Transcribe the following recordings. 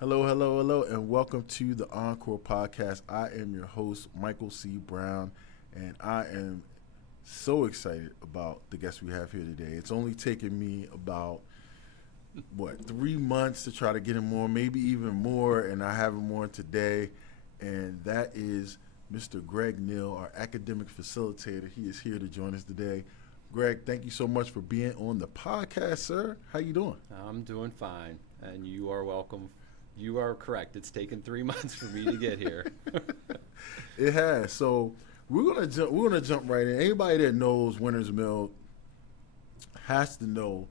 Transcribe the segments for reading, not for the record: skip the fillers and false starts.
Hello, hello, hello, and welcome to the Encore Podcast. I am your host, Michael C. Brown, and I am so excited about the guest we have here today. It's only taken me about, 3 months to try to get him on, maybe even more, and I have him on today, and that is Mr. Greg Knill, our academic facilitator. He is here to join us today. Greg, thank you so much for being on the podcast, sir. How you doing? I'm doing fine, and you are welcome. You are correct. It's taken 3 months for me to get here. It has. So we're gonna jump right in. Anybody that knows Winners Mill has to know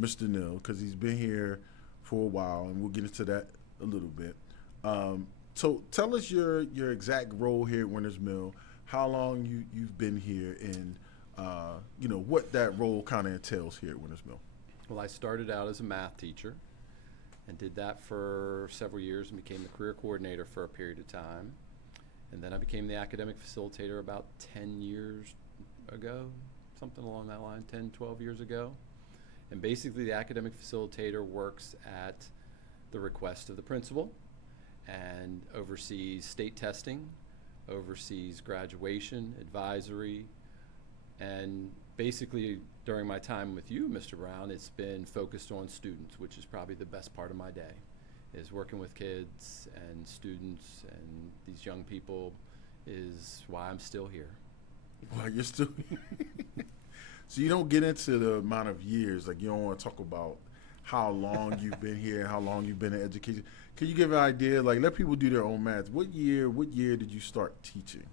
Mr. Knill because he's been here for a while, and we'll get into that a little bit. So tell us your exact role here at Winners Mill, how long you've been here, and what that role kind of entails here at Winners Mill. Well, I started out as a math teacher and did that for several years and became the career coordinator for a period of time. And then I became the academic facilitator about 10 years ago, something along that line, 10, 12 years ago. And basically the academic facilitator works at the request of the principal and oversees state testing, oversees graduation, advisory, and basically during my time with you, Mr. Brown, it's been focused on students, which is probably the best part of my day, is working with kids and students and these young people is why I'm still here. Well, you're still so you don't get into the amount of years, like you don't want to talk about how long you've been here and how long you've been in education. Can you give an idea, like let people do their own math? What year did you start teaching?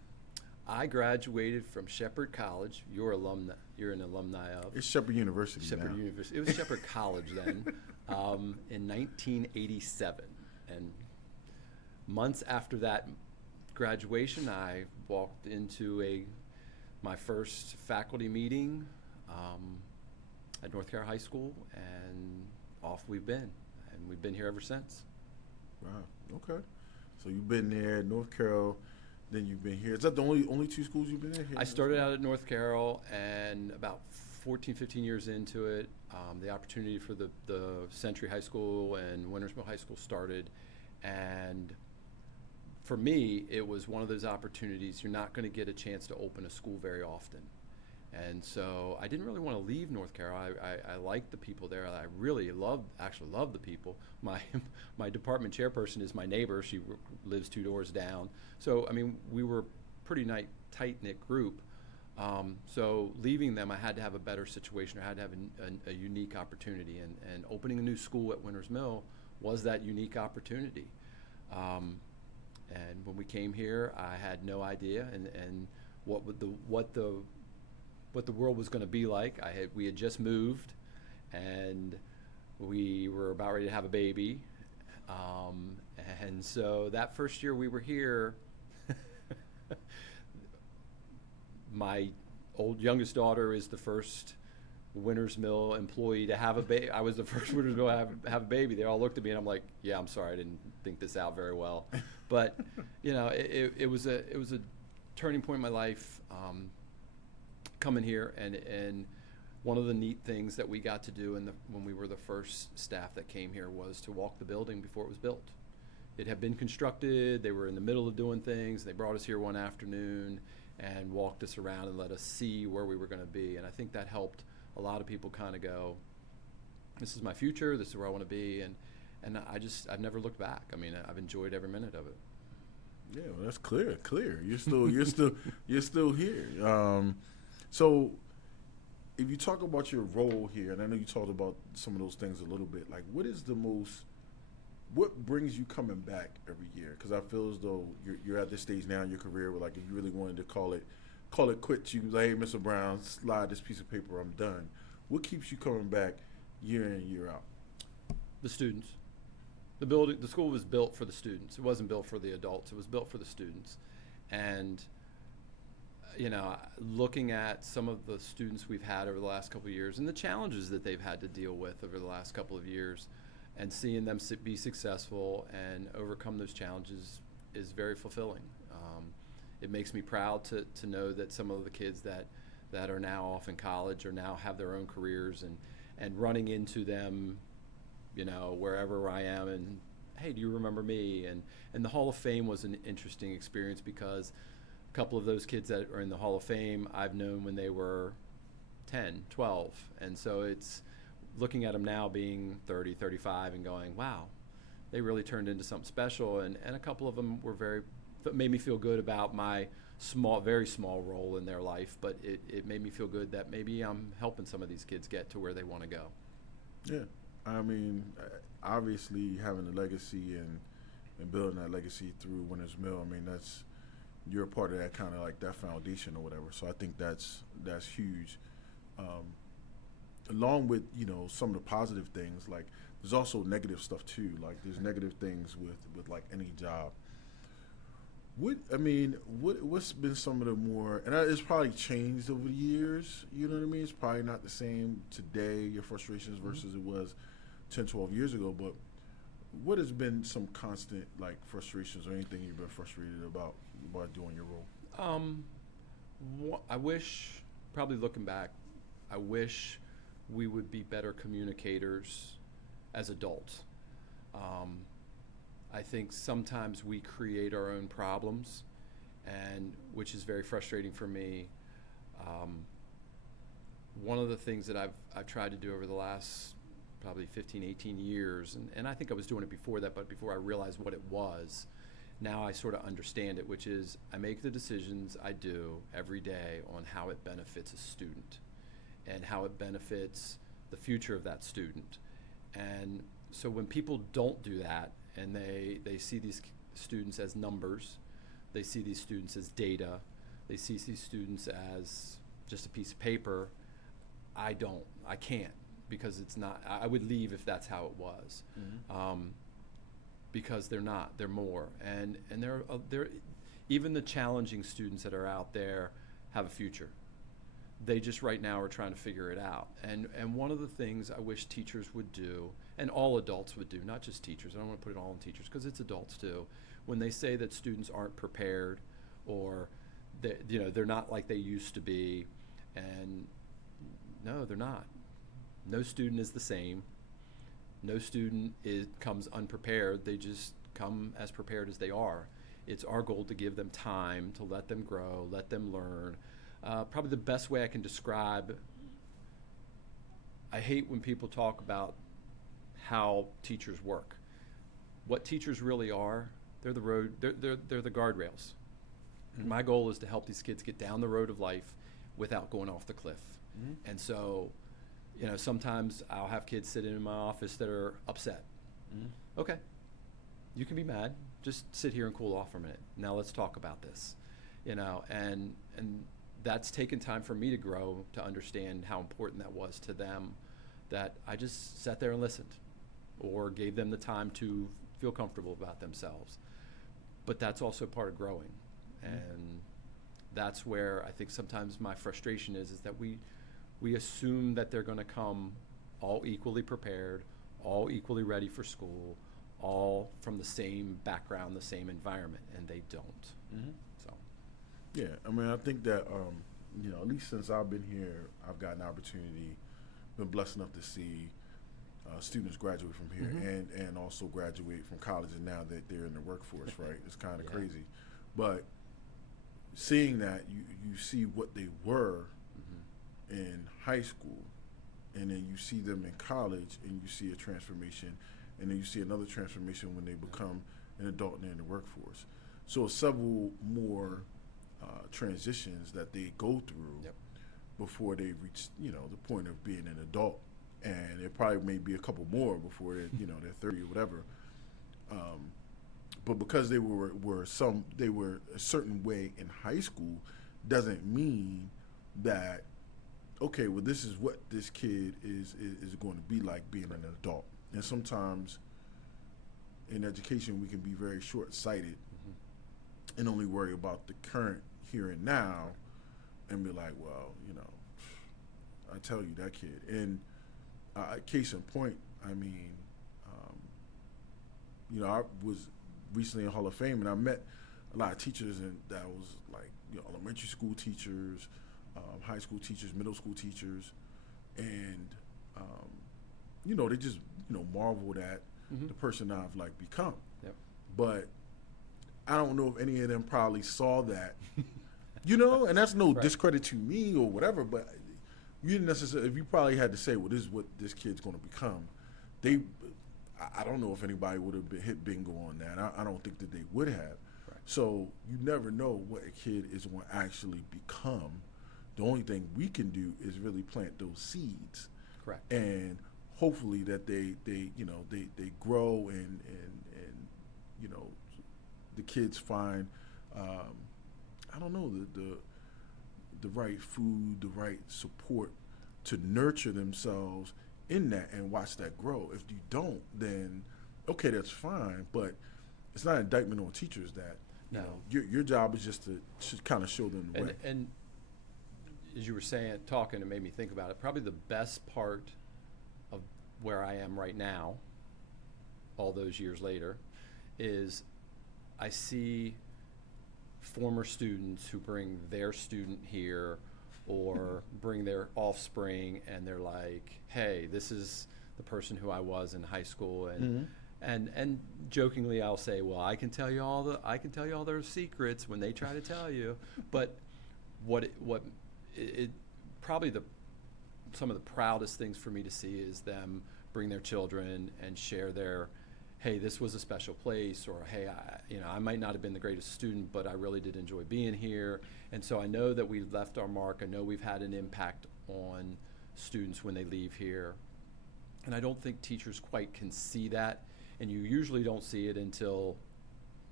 I graduated from Shepherd College. You're an alumni of. It's Shepherd University Shepherd now. University. It was Shepherd College then, in 1987. And months after that graduation, I walked into my first faculty meeting at North Carolina High School, and off we've been. And we've been here ever since. Wow. Okay. So you've been there, North Carolina. Then you've been here. Is that the only two schools you've been in here? I started out at North Carroll, and about 14, 15 years into it, the opportunity for the Century High School and Winners Mill High School started. And for me, it was one of those opportunities. You're not going to get a chance to open a school very often. And so I didn't really want to leave North Carroll. I liked the people there. I really actually love the people. My department chairperson is my neighbor. She lives 2 doors down. So, I mean, we were a pretty tight-knit group. So leaving them, I had to have a better situation. I had to have a unique opportunity. And opening a new school at Winners Mill was that unique opportunity. And when we came here, I had no idea and what the world was going to be like. We had just moved, and we were about ready to have a baby, and so that first year we were here, my youngest daughter is the first Winners Mill employee to have a baby. I was the first Winners Mill to have a baby. They all looked at me, and I'm like, "Yeah, I'm sorry, I didn't think this out very well," but it was a turning point in my life. Coming here, and one of the neat things that we got to do when we were the first staff that came here was to walk the building before it was built. It had been constructed, they were in the middle of doing things, they brought us here one afternoon and walked us around and let us see where we were going to be, and I think that helped a lot of people kind of go, this is my future, this is where I want to be, and I've never looked back. I mean, I've enjoyed every minute of it. Yeah, well, that's clear. You're still here. So, if you talk about your role here, and I know you talked about some of those things a little bit, like what brings you coming back every year? Because I feel as though you're at this stage now in your career where, like, if you really wanted to call it quits, you like, hey, Mr. Brown, slide this piece of paper, I'm done. What keeps you coming back year in and year out? The students. The school was built for the students. It wasn't built for the adults. It was built for the students, and looking at some of the students we've had over the last couple of years and the challenges that they've had to deal with over the last couple of years and seeing them be successful and overcome those challenges is very fulfilling. It makes me proud to know that some of the kids that are now off in college or now have their own careers and running into them, wherever I am and hey, do you remember me? And the Hall of Fame was an interesting experience because a couple of those kids that are in the Hall of Fame I've known when they were 10, 12. And so it's looking at them now being 30, 35 and going, wow, they really turned into something special. And a couple of them made me feel good about my very small role in their life, but it made me feel good that maybe I'm helping some of these kids get to where they want to go. Yeah. I mean, obviously having a legacy and building that legacy through Winners Mill, I mean, you're a part of that kind of like that foundation or whatever. So I think that's huge. Along with, some of the positive things, like there's also negative stuff too. Like there's negative things with like any job. What's been some of the more, and it's probably changed over the years, you know what I mean? It's probably not the same today, your frustrations versus it was 10, 12 years ago, but what has been some constant like frustrations or anything you've been frustrated about doing your role? I wish, probably looking back, I wish we would be better communicators as adults. I think sometimes we create our own problems, and which is very frustrating for me. One of the things that I've tried to do over the last probably 15, 18 years, and I think I was doing it before that, but before I realized what it was, now I sort of understand it, which is I make the decisions I do every day on how it benefits a student and how it benefits the future of that student. And so when people don't do that, and they see these students as numbers, they see these students as data, they see these students as just a piece of paper, I can't, because it's not, I would leave if that's how it was. Mm-hmm. Because they're not, they're more. And they're even the challenging students that are out there have a future. They just right now are trying to figure it out. And one of the things I wish teachers would do, and all adults would do, not just teachers, I don't want to put it all on teachers because it's adults too, when they say that students aren't prepared or they're not like they used to be, and no, they're not. No student is the same. No student comes unprepared. They just come as prepared as they are. It's our goal to give them time, to let them grow, let them learn. Probably the best way I can describe, I hate when people talk about how teachers work. What teachers really are, they're the road, they're the guardrails. Mm-hmm. My goal is to help these kids get down the road of life without going off the cliff. Mm-hmm. And so, sometimes I'll have kids sitting in my office that are upset. Mm-hmm. Okay, you can be mad. Just sit here and cool off for a minute. Now let's talk about this. And that's taken time for me to grow, to understand how important that was to them, that I just sat there and listened or gave them the time to feel comfortable about themselves. But that's also part of growing. Mm-hmm. And that's where I think sometimes my frustration is that we assume that they're going to come all equally prepared, all equally ready for school, all from the same background, the same environment, and they don't. Mm-hmm. So, yeah, I mean, I think that at least since I've been here, I've gotten an opportunity, been blessed enough to see students graduate from here, mm-hmm. and also graduate from college, and now that they're in the workforce, right? It's kind of crazy, but seeing that you see what they were mm-hmm. in high school, and then you see them in college, and you see a transformation, and then you see another transformation when they become an adult and they're in the workforce. So several more transitions that they go through yep. before they reach, the point of being an adult, and it probably may be a couple more before they're, they're 30 or whatever. But because they were a certain way in high school, doesn't mean that okay, well, this is what this kid is going to be like being an adult. And sometimes in education we can be very short-sighted mm-hmm. and only worry about the current here and now, and be like, well, I tell you, that kid. And case in point, I mean, I was recently in Hall of Fame, and I met a lot of teachers, and that was like elementary school teachers, high school teachers, middle school teachers, and they just marveled at the person I've like become. Yep. But I don't know if any of them probably saw that, you know, and that's no Right. discredit to me or whatever, but you didn't necessarily, if you probably had to say, well, this is what this kid's going to become, I don't know if anybody would have hit bingo on that. I don't think that they would have. Right. So you never know what a kid is going to actually become. The only thing we can do is really plant those seeds. Correct. And hopefully that they grow and you know, the kids find I don't know, the right food, the right support to nurture themselves in that and watch that grow. If you don't, then okay, that's fine, but it's not an indictment on teachers that you No. know your job is just to kind of show them the way. And as you were saying, talking, it made me think about it. Probably the best part of where I am right now, all those years later, is I see former students who bring their student here or bring their offspring, and they're like, hey, this is the person who I was in high school, and and jokingly I'll say, well, I can tell you all their secrets when they try to tell you. But what probably some of the proudest things for me to see is them bring their children and share their, hey, this was a special place, or hey, I might not have been the greatest student, but I really did enjoy being here. And so I know that we've left our mark. I know we've had an impact on students when they leave here. And I don't think teachers quite can see that. And you usually don't see it until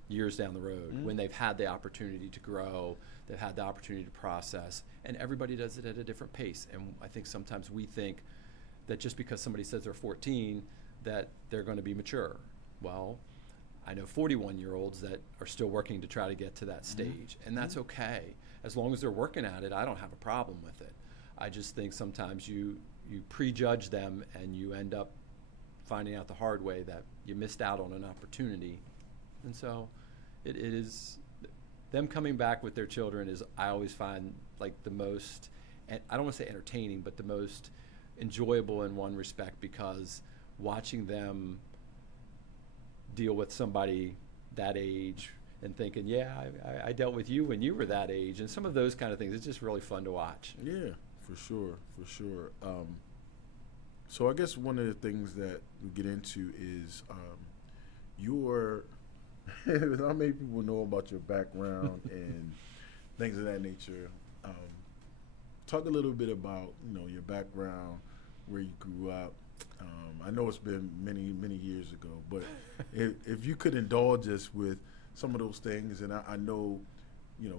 years down the road when they've had the opportunity to grow, they've had the opportunity to process, and everybody does it at a different pace. And I think sometimes we think that just because somebody says they're 14, that they're going to be mature. Well, I know 41-year-olds that are still working to try to get to that stage, and that's okay. As long as they're working at it, I don't have a problem with it. I just think sometimes you prejudge them and you end up finding out the hard way that you missed out on an opportunity. And so it is, them coming back with their children is, I always find, like the most, and I don't want to say entertaining, but the most enjoyable in one respect, because watching them deal with somebody that age and thinking, yeah, I dealt with you when you were that age, and some of those kind of things, it's just really fun to watch. Yeah, for sure. So I guess one of the things that we get into is your how many people know about your background and things of that nature. Talk a little bit about your background, where you grew up. I know it's been many years ago, but if you could indulge us with some of those things, and I know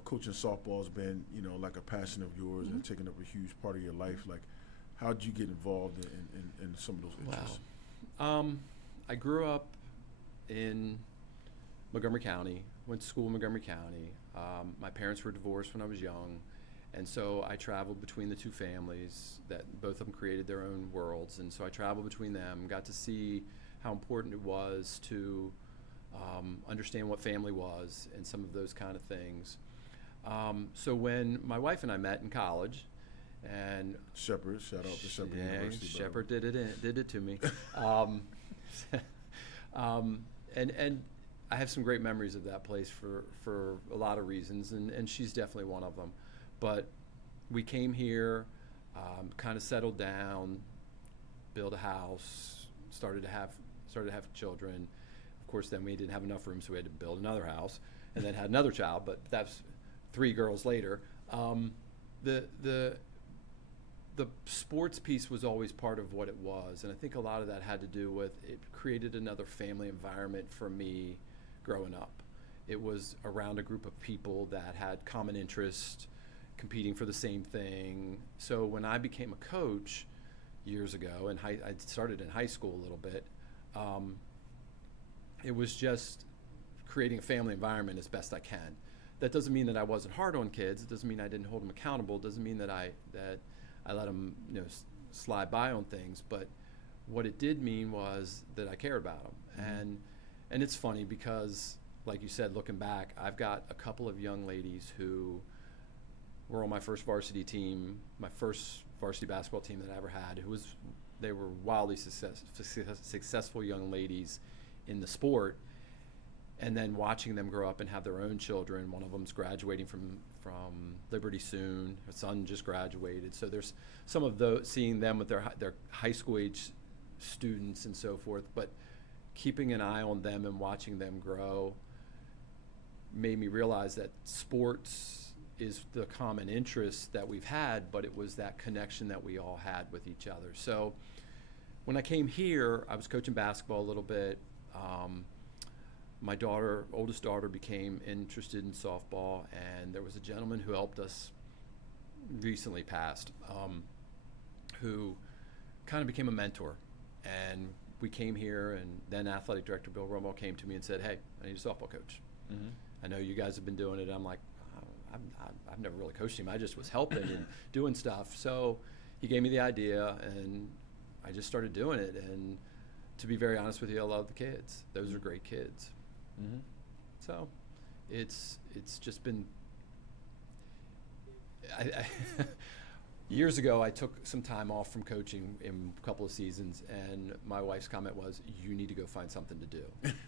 coaching softball has been like a passion of yours and taking up a huge part of your life. Like, how did you get involved in some of those interests? Wow. I grew up in Montgomery County, went to school in Montgomery County. My parents were divorced when I was young, and so I traveled between the two families that both of them created their own worlds. And so I traveled between them, got to see how important it was to understand what family was and some of those kind of things. So when my wife and I met in college, and Shepherd, shout out to Shepherd University. Shepherd did it to me. And I have some great memories of that place for a lot of reasons, and she's definitely one of them. But we came here, kind of settled down, built a house, started to have children. Of course, then we didn't have enough room, so we had to build another house, and then had another child. But that's 3 girls later. The sports piece was always part of what it was, and I think a lot of that had to do with it created another family environment for me growing up. It was around a group of people that had common interest, competing for the same thing. So when I became a coach years ago, and I started in high school a little bit, it was just creating a family environment as best I can. That doesn't mean that I wasn't hard on kids. It doesn't mean I didn't hold them accountable. It doesn't mean that I let them slide by on things. But what it did mean was that I cared about them. And it's funny because, like you said, looking back, I've got a couple of young ladies who were on my first varsity team, my first varsity basketball team that I ever had, who was they were wildly successful young ladies in the sport, and then watching them grow up and have their own children. One of them's graduating from Liberty soon. Her son just graduated. So there's some of those, seeing them with their high school age students and so forth, but keeping an eye on them and watching them grow made me realize that sports is the common interest that we've had, but it was that connection that we all had with each other. So when I came here, I was coaching basketball a little bit. My oldest daughter, became interested in softball, and there was a gentleman who helped us, recently passed, who kind of became a mentor. And we came here, and then athletic director Bill Romo came to me and said, "Hey, I need a softball coach. Mm-hmm. I know you guys have been doing it." I'm like, I've never really coached him. I just was helping and doing stuff. So he gave me the idea, and I just started doing it. And to be very honest with you, I love the kids. Those are great kids. Mm-hmm. So it's just been. Years ago, I took some time off from coaching in a couple of seasons, and my wife's comment was, "You need to go find something to do.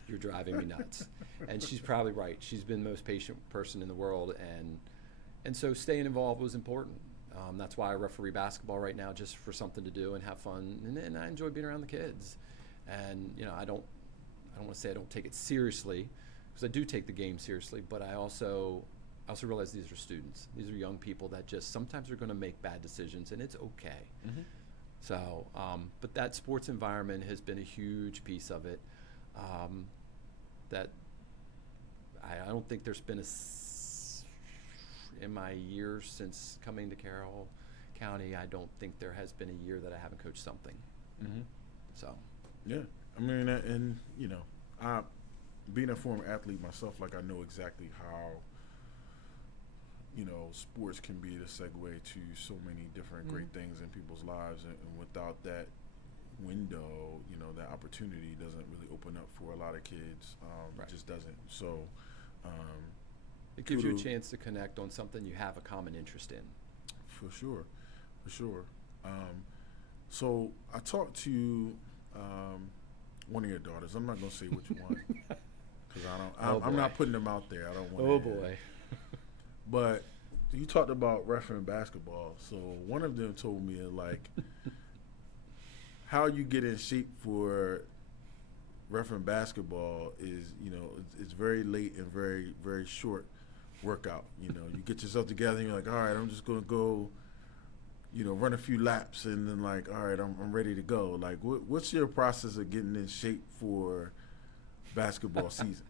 You're driving me nuts." And she's probably right. She's been the most patient person in the world, and so staying involved was important. That's why I referee basketball right now, just for something to do and have fun, and I enjoy being around the kids. And I don't want to say I don't take it seriously, because I do take the game seriously, but I also realize these are students. These are young people that just sometimes are going to make bad decisions, and it's okay. Mm-hmm. So, but that sports environment has been a huge piece of it. That I don't think there's been in my years since coming to Carroll County, I don't think there has been a year that I haven't coached something. Mm-hmm. So. Yeah, I mean, and I, being a former athlete myself, like, I know exactly how sports can be the segue to so many different great things in people's lives, and without that window, that opportunity doesn't really open up for a lot of kids. Right. It just doesn't. So it gives you a chance to connect on something you have a common interest in. For sure. So I talked to one of your daughters. I'm not going to say which one, because I'm not putting them out there. I don't want. Oh boy. But you talked about refereeing basketball. So one of them told me, like, how you get in shape for refereeing basketball is, it's very late and very, very short workout. You get yourself together and you're like, all right, I'm just going to go, run a few laps, and then, like, all right, I'm ready to go. Like, what's your process of getting in shape for basketball season?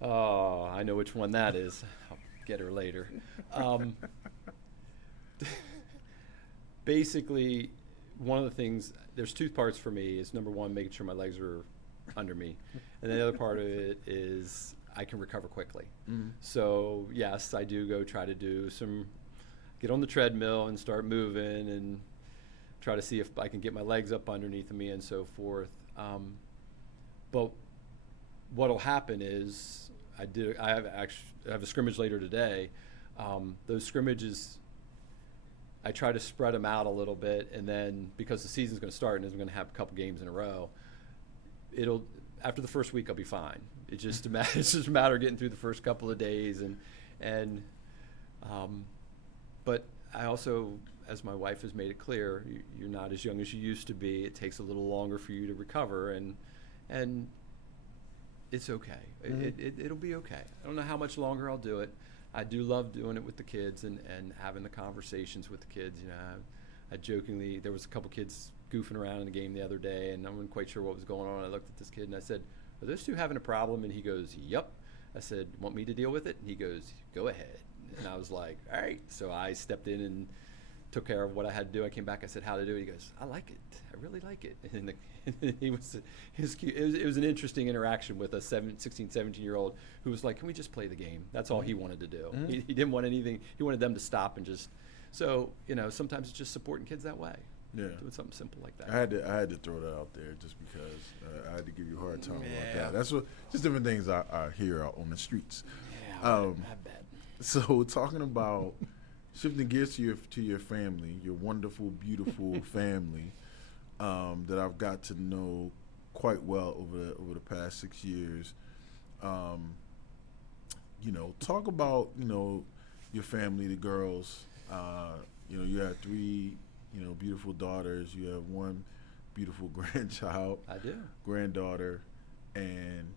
Oh, I know which one that is. I'll get her later. Basically, one of the things, there's two parts for me, is number one, making sure my legs are under me. And the other part of it is I can recover quickly. Mm-hmm. So, yes, I do go try to do get on the treadmill and start moving and try to see if I can get my legs up underneath me and so forth. But what'll happen is I have a scrimmage later today. Those scrimmages, I try to spread them out a little bit, and then because the season's going to start and I'm going to have a couple games in a row, after the first week I'll be fine. It's just a matter of getting through the first couple of days, but I also, as my wife has made it clear, you're not as young as you used to be. It takes a little longer for you to recover, and it's okay. Mm-hmm. It'll be okay. I don't know how much longer I'll do it. I do love doing it with the kids and having the conversations with the kids. I jokingly, there was a couple kids goofing around in the game the other day, and I wasn't quite sure what was going on. I looked at this kid and I said, "Are those two having a problem?" And he goes, "Yep." I said, "Want me to deal with it?" And he goes, "Go ahead." And I was like, all right. So I stepped in and took care of what I had to do. I came back. I said, "How to do it?" He goes, "I like it. I really like it." And it was an interesting interaction with a 16, 17-year-old who was like, "Can we just play the game?" That's all he wanted to do. Mm-hmm. He didn't want anything. He wanted them to stop and just. So sometimes it's just supporting kids that way. Yeah, doing something simple like that. I had to throw that out there just because I had to give you a hard time about that. That's just different things I hear out on the streets. Yeah, I bet. So talking about shifting gears to your family, your wonderful, beautiful family. that I've got to know quite well over the past 6 years. Talk about your family, the girls. You have three beautiful daughters. You have one beautiful grandchild. I do. Granddaughter, and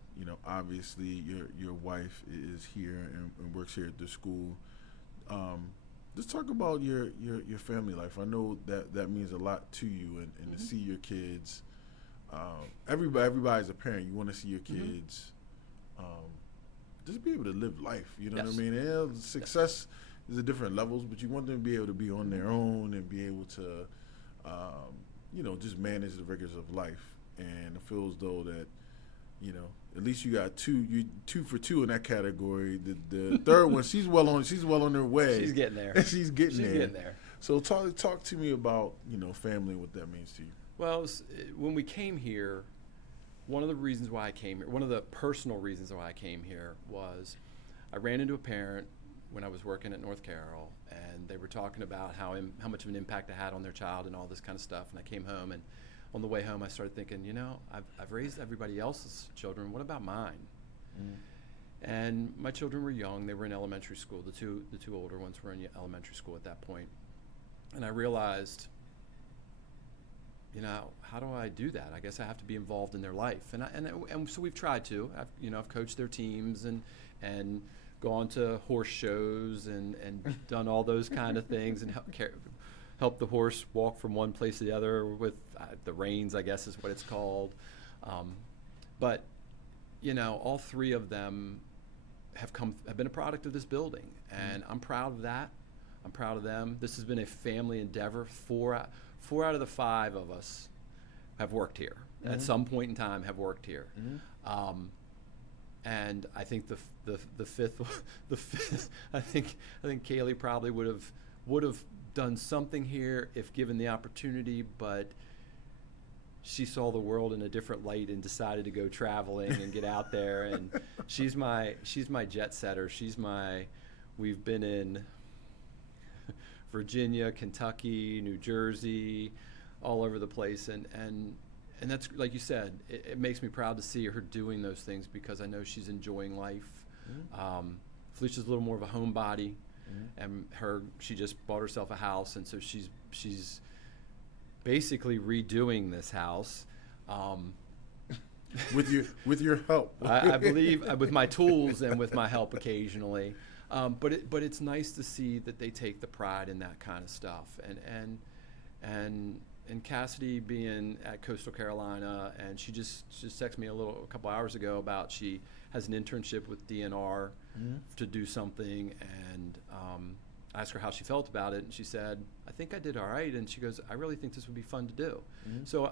obviously your wife is here and works here at the school. Just talk about your family life. I know that means a lot to you, and to see your kids. Everybody's a parent. You want to see your kids just be able to live life. You know what I mean? And success is at different levels, but you want them to be able to be on their own and be able to, just manage the rigors of life. And I feel as though that, at least you got two for two in that category. The third one, she's well on her way. She's getting there. She's getting there. So talk to me about family and what that means to you. Well, when we came here, one of the reasons why I came here, one of the personal reasons why I came here was I ran into a parent when I was working at North Carroll, and they were talking about how much of an impact I had on their child and all this kind of stuff. And I came home, and on the way home, I started thinking, I've raised everybody else's children. What about mine? And my children were young. They were in elementary school. The two older ones were in elementary school at that point. And I realized, how do I do that? I guess I have to be involved in their life. And so we've tried to. I've coached their teams and gone to horse shows and done all those kind of things and help the horse walk from one place to the other with the reins, I guess is what it's called. But all three of them have been a product of this building, and I'm proud of that. I'm proud of them. This has been a family endeavor. Four out of the five of us have worked here at some point in time. Have worked here, and I think the fifth. I think Kaylee probably would have done something here if given the opportunity, but she saw the world in a different light and decided to go traveling and get out there. And she's my jet setter. We've been in Virginia, Kentucky, New Jersey, all over the place, and that's, like you said, it makes me proud to see her doing those things because I know she's enjoying life. Felicia's a little more of a homebody, and she just bought herself a house, and so she's basically redoing this house. With your help. I believe with my tools and with my help occasionally. But it's nice to see that they take the pride in that kind of stuff. And Cassidy being at Coastal Carolina, and she just texted me a couple hours ago about she has an internship with DNR to do something, and I asked her how she felt about it, and she said, I think I did all right, and she goes, I really think this would be fun to do. So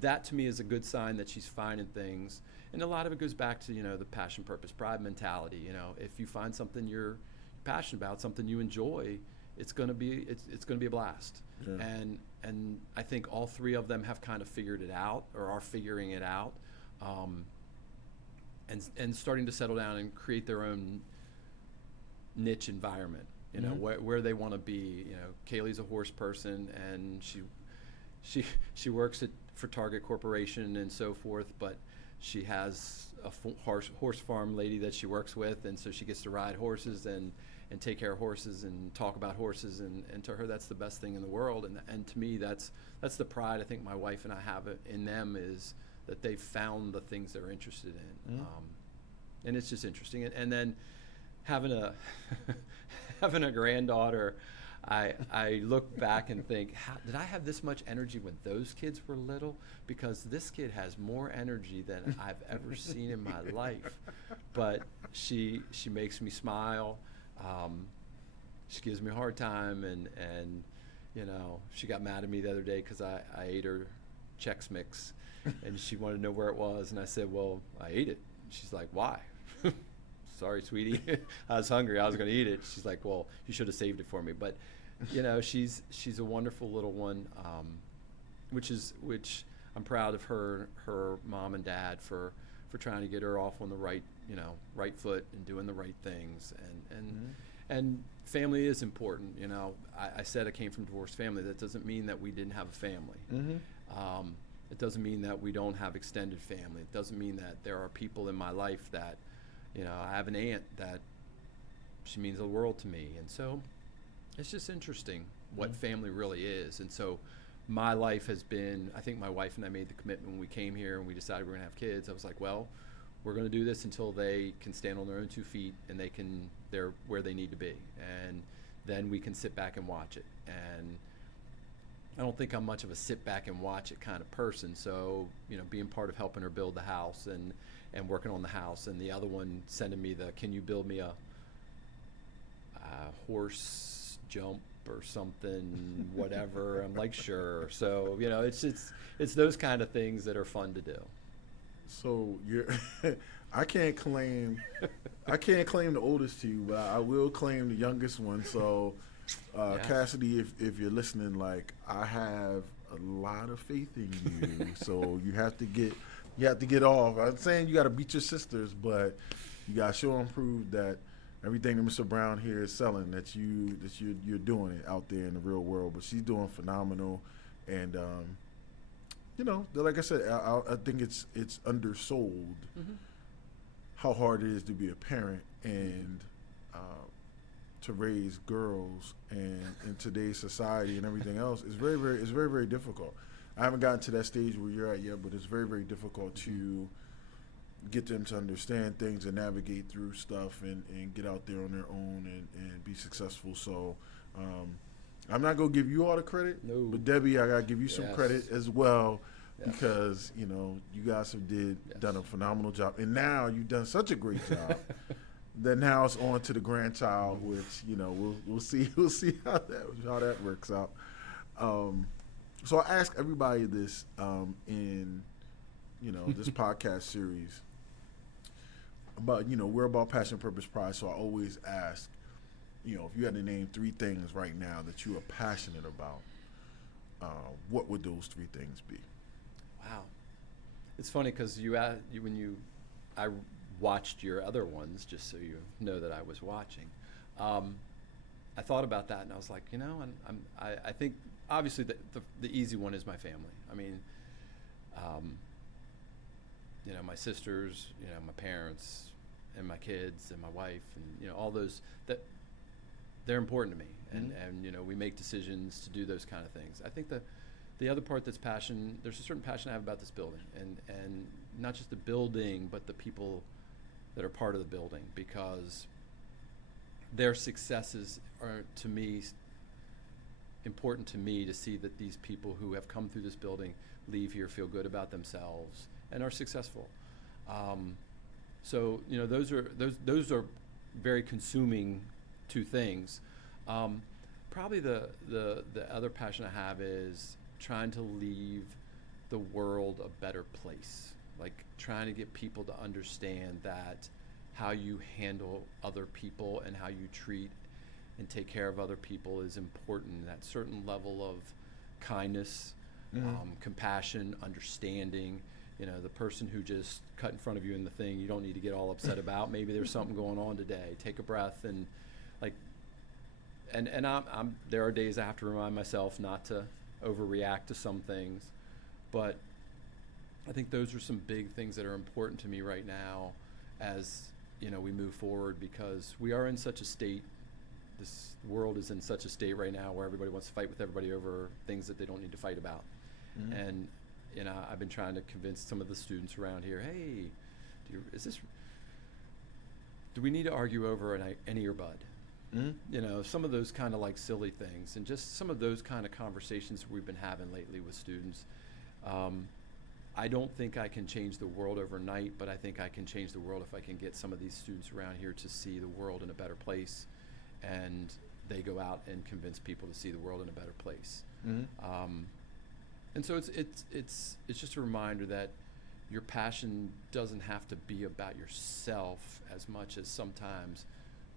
that to me is a good sign that she's finding things. And a lot of it goes back to, the passion, purpose, pride mentality. If you find something you're passionate about, something you enjoy, it's going to be a blast. Yeah. And I think all three of them have kind of figured it out or are figuring it out, and starting to settle down and create their own niche environment. Where they want to be. Kaylee's a horse person, and she works for Target Corporation and so forth, but she has a horse farm lady that she works with, and so she gets to ride horses and take care of horses and talk about horses, and to her that's the best thing in the world, and to me that's the pride I think my wife and I have in them, is that they've found the things they're interested in. And it's just interesting, and then having a granddaughter, I look back and think, did I have this much energy when those kids were little? Because this kid has more energy than I've ever seen in my life. But she makes me smile. She gives me a hard time, and she got mad at me the other day because I ate her Chex Mix, and she wanted to know where it was, and I said, well, I ate it. She's like, why? Sorry, sweetie. I was hungry. I was going to eat it. She's like, well, you should have saved it for me. But, she's a wonderful little one, which I'm proud of her mom and dad for trying to get her off on the right foot and doing the right things. And family is important. I said I came from a divorced family. That doesn't mean that we didn't have a family. It doesn't mean that we don't have extended family. It doesn't mean that there are people in my life that, I have an aunt that she means the world to me. And so it's just interesting what family really is. And so my life has been, I think my wife and I made the commitment when we came here and we decided we're going to have kids. I was like, well, we're going to do this until they can stand on their own 2 feet and they're where they need to be. And then we can sit back and watch it. And I don't think I'm much of a sit back and watch it kind of person. So, being part of helping her build the house and working on the house, and the other one sending me can you build me a horse jump or something, whatever. I'm like, sure. So, it's those kind of things that are fun to do. So I can't claim the oldest to you, but I will claim the youngest one. So, Yes. Cassidy, if you're listening, like, I have a lot of faith in you. So you have to get off. I'm saying you got to beat your sisters, but you got to show and prove that everything that Mr. Brown here is selling, that you're doing it out there in the real world. But she's doing phenomenal, and like I said, I think it's undersold how hard it is to be a parent and to raise girls, and in today's society and everything else is very, very difficult. I haven't gotten to that stage where you're at yet, but it's very, very difficult to get them to understand things and navigate through stuff and get out there on their own and be successful. So I'm not going to give you all the credit, No. but Debbie, I got to give you some Yes. credit as well, Yes. because, you guys have Yes. done a phenomenal job. And now you've done such a great job that now it's on to the grandchild, which, we'll see how that works out. So I ask everybody this in this podcast series about, we're about passion, purpose, pride. So I always ask, if you had to name 3 things right now that you are passionate about, what would those 3 things be? Wow. It's funny because I watched your other ones, just so you know that I was watching. I thought about that and I was like, I think obviously the easy one is my family. I mean, my sisters, my parents and my kids and my wife, and all those, that they're important to me. And we make decisions to do those kind of things. I think the other part there's a certain passion I have about this building, and not just the building, but the people that are part of the building, because their successes are, to me, important to me to see that these people who have come through this building leave here, feel good about themselves, and are successful. So those are very consuming 2 things. Probably the other passion I have is trying to leave the world a better place. Like trying to get people to understand that how you handle other people and how you treat and take care of other people is important. That certain level of kindness, compassion, understanding. The person who just cut in front of you in the thing, you don't need to get all upset about. Maybe there's something going on today. Take a breath and I'm there are days I have to remind myself not to overreact to some things, but I think those are some big things that are important to me right now as we move forward, because we are in such a state. This world is in such a state right now where everybody wants to fight with everybody over things that they don't need to fight about. And I've been trying to convince some of the students around here, hey, do we need to argue over an earbud? Some of those kind of like silly things, and just some of those kind of conversations we've been having lately with students. I don't think I can change the world overnight, but I think I can change the world if I can get some of these students around here to see the world in a better place, and they go out and convince people to see the world in a better place. And so it's just a reminder that your passion doesn't have to be about yourself as much as sometimes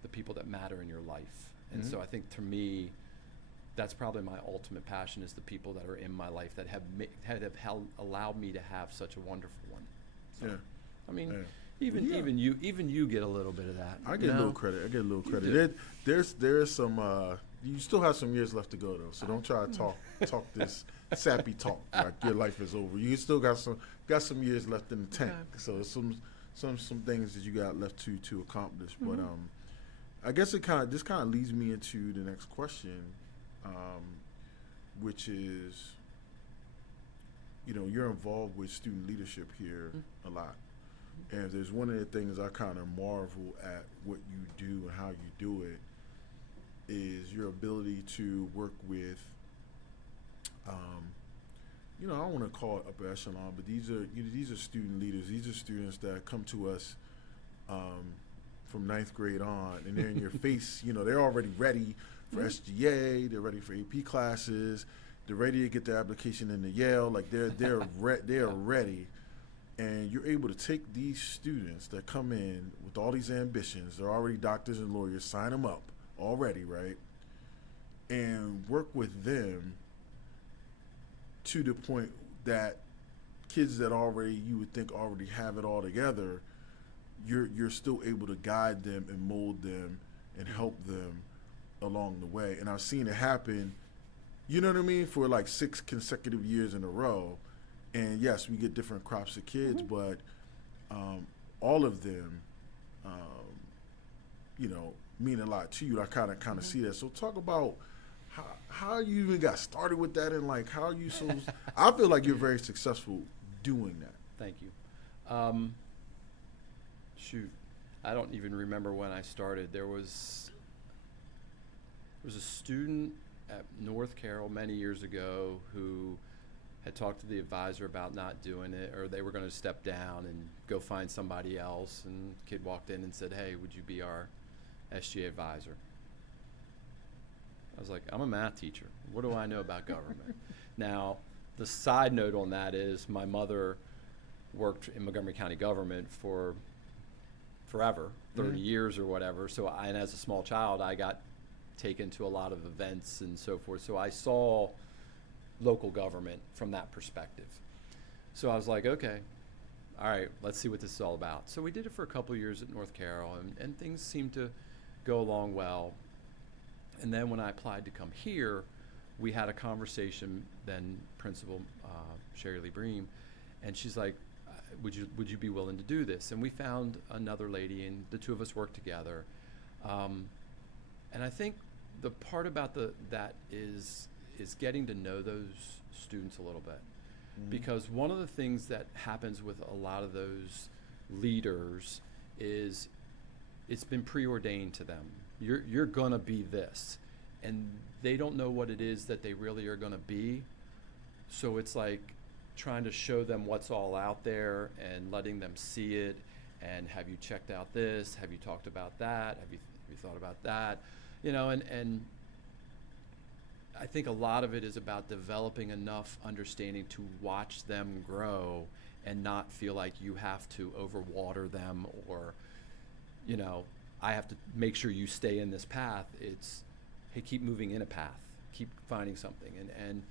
the people that matter in your life. And so I think, to me, that's probably my ultimate passion, is the people that are in my life that have allowed me to have such a wonderful one. So, Yeah. I mean, Yeah. even you get a little bit of that. I get a little credit. do. There's some. You still have some years left to go though, so don't try to talk sappy talk like your life is over. You still got some years left in the tank. Okay. So some things that you got left to accomplish. Mm-hmm. But I guess this kind of leads me into the next question, which is, you're involved with student leadership here a lot. And if there's one of the things I kind of marvel at what you do and how you do it is your ability to work with, I don't want to call it upper echelon, but these are student leaders. These are students that come to us from ninth grade on, and they're in your face. They're already ready for SGA. They're ready for AP classes. They're ready to get their application into Yale. Like they're ready. And you're able to take these students that come in with all these ambitions, they're already doctors and lawyers, sign them up already, right? And work with them to the point that kids that you would think already have it all together, you're still able to guide them and mold them and help them along the way. And I've seen it happen, you know what I mean, for like 6 consecutive years in a row. And yes, we get different crops of kids, but all of them, mean a lot to you. I kind of see that. So talk about how you even got started with that, and like how you so. I feel like you're very successful doing that. Thank you. Shoot, I don't even remember when I started. There was a student at North Carroll many years ago who had talked to the advisor about not doing it, or they were going to step down and go find somebody else. And the kid walked in and said, "Hey, would you be our SGA advisor?" I was like, "I'm a math teacher. What do I know about government?" Now, the side note on that is my mother worked in Montgomery County government for forever, 30 years or whatever. So and as a small child, I got taken to a lot of events and so forth. So I saw local government from that perspective. So I was like, okay, all right, let's see what this is all about. So we did it for a couple of years at North Carroll, and things seemed to go along well. And then when I applied to come here, we had a conversation, then Principal Sherry Lee Bream, and she's like, would you be willing to do this? And we found another lady, and the two of us worked together. And I think the part about that is getting to know those students a little bit. Because one of the things that happens with a lot of those leaders is it's been preordained to them. You're gonna be this, and they don't know what it is that they really are gonna be. So it's like trying to show them what's all out there and letting them see it. And have you checked out this? Have you talked about that? Have you thought about that? And I think a lot of it is about developing enough understanding to watch them grow and not feel like you have to overwater them, or, I have to make sure you stay in this path. It's, hey, keep moving in a path, keep finding something. And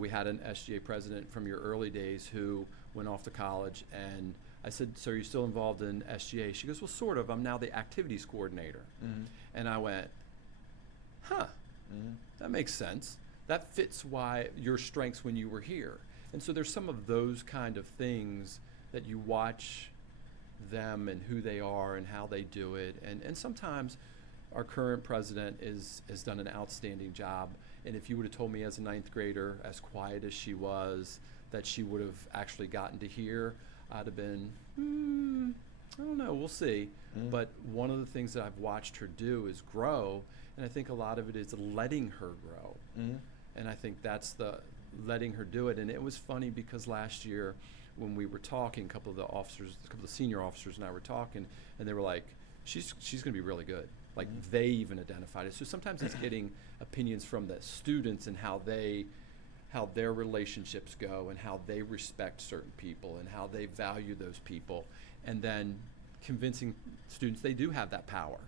we had an SGA president from your early days who went off to college, and I said, "So are you still involved in SGA?" She goes, "Well, sort of. I'm now the activities coordinator." And I went, huh. That makes sense. That fits why your strengths when you were here. And so there's some of those kind of things that you watch them and who they are and how they do it. And sometimes our current president has done an outstanding job. And if you would have told me as a ninth grader, as quiet as she was, that she would have actually gotten to here, I'd have been, I don't know, we'll see. But one of the things that I've watched her do is grow. And I think a lot of it is letting her grow. And I think that's the letting her do it. And it was funny because last year when we were talking, a couple of the senior officers and I were talking, and they were like, she's going to be really good. Like they even identified it. So sometimes it's getting opinions from the students and how their relationships go and how they respect certain people and how they value those people. And then convincing students they do have that power.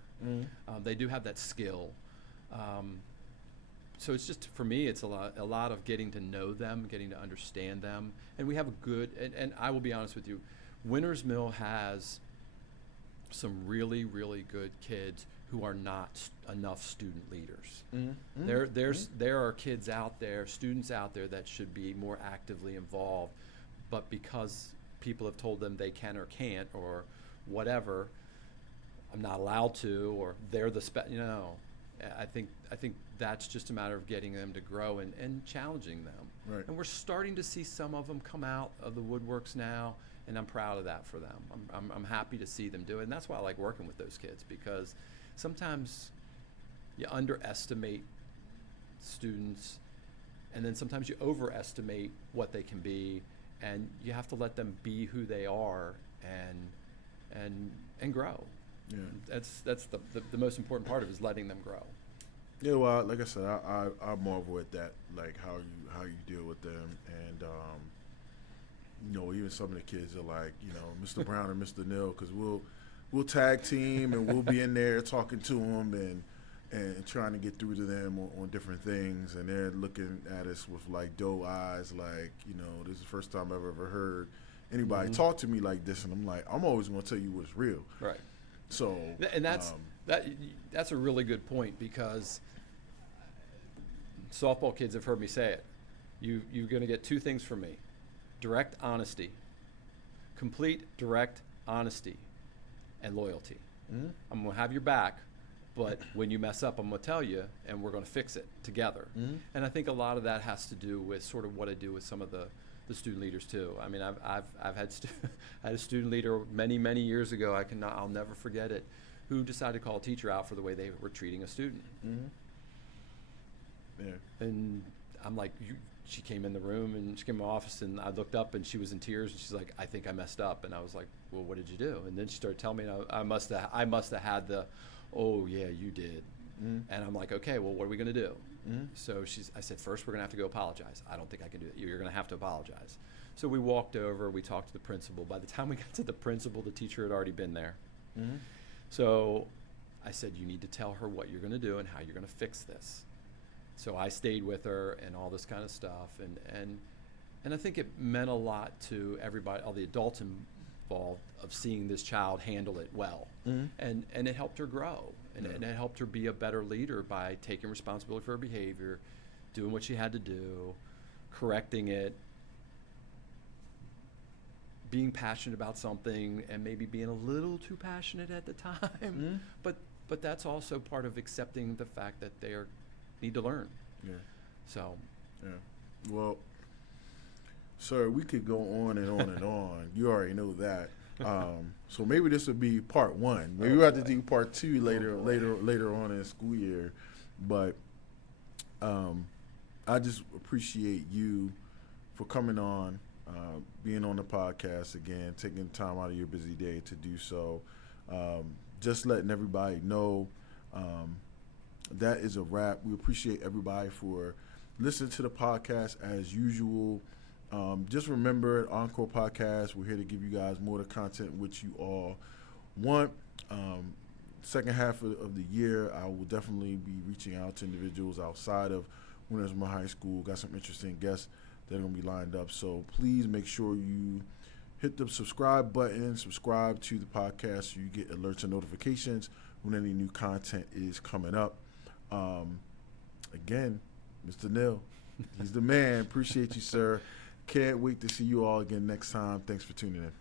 They do have that skill. So it's just, for me, it's a lot of getting to know them, getting to understand them. And we have a good, and I will be honest with you, Winters Mill has some really, really good kids who are not enough student leaders. Mm-hmm. There are kids out there, students out there that should be more actively involved, but because people have told them they can or can't or whatever, I'm not allowed to, or they're the I think that's just a matter of getting them to grow and challenging them. Right. And we're starting to see some of them come out of the woodworks now, and I'm proud of that for them. I'm happy to see them do it, and that's why I like working with those kids, because sometimes you underestimate students, and then sometimes you overestimate what they can be, and you have to let them be who they are and grow. Yeah. That's the most important part of it, is letting them grow. Yeah, well, like I said, I marvel at that, like how you deal with them, and even some of the kids are like, Mr. Brown and Mr. Knill, because we'll tag team and we'll be in there talking to them and trying to get through to them on different things, and they're looking at us with like doe eyes, like, this is the first time I've ever heard anybody talk to me like this, and I'm like, I'm always going to tell you what's real. Right. So, and that's a really good point, because softball kids have heard me say it. You're going to get two things from me: direct honesty, complete direct honesty, and loyalty. Mm-hmm. I'm going to have your back, but when you mess up, I'm going to tell you, and we're going to fix it together. Mm-hmm. And I think a lot of that has to do with sort of what I do with some of the student leaders too. I mean, I've had I had a student leader many years ago. I'll never forget it, who decided to call a teacher out for the way they were treating a student. Mm-hmm. Yeah. And I'm like, she came in the room, and she came in my office, and I looked up, and she was in tears, and she's like, I think I messed up. And I was like, well, what did you do? And then she started telling me, I must have had the, oh yeah, you did. Mm-hmm. And I'm like, okay, well, what are we going to do? Mm-hmm. So I said, first, we're going to have to go apologize. I don't think I can do it. You're going to have to apologize. So we walked over, we talked to the principal. By the time we got to the principal, the teacher had already been there. Mm-hmm. So I said, you need to tell her what you're going to do and how you're going to fix this. So I stayed with her and all this kind of stuff. And I think it meant a lot to everybody, all the adults involved, of seeing this child handle it well. Mm-hmm. And it helped her grow. And it helped her be a better leader by taking responsibility for her behavior, doing what she had to do, correcting it, being passionate about something, and maybe being a little too passionate at the time. Mm-hmm. But that's also part of accepting the fact that they need to learn. Yeah. So. Yeah. Well, sir, we could go on and on and on. You already know that. So maybe this would be part one. Maybe we'll have to do part two later on in the school year. But I just appreciate you for coming on, being on the podcast again, taking time out of your busy day to do so. Just letting everybody know that is a wrap. We appreciate everybody for listening to the podcast as usual. Just remember, Encore Podcast, we're here to give you guys more of the content which you all want. Second half of the year, I will definitely be reaching out to individuals outside of Wintersmore High School. Got some interesting guests that are going to be lined up. So please make sure you hit the subscribe button, subscribe to the podcast so you get alerts and notifications when any new content is coming up. Again, Mr. Knill, he's the man. Appreciate you, sir. Can't wait to see you all again next time. Thanks for tuning in.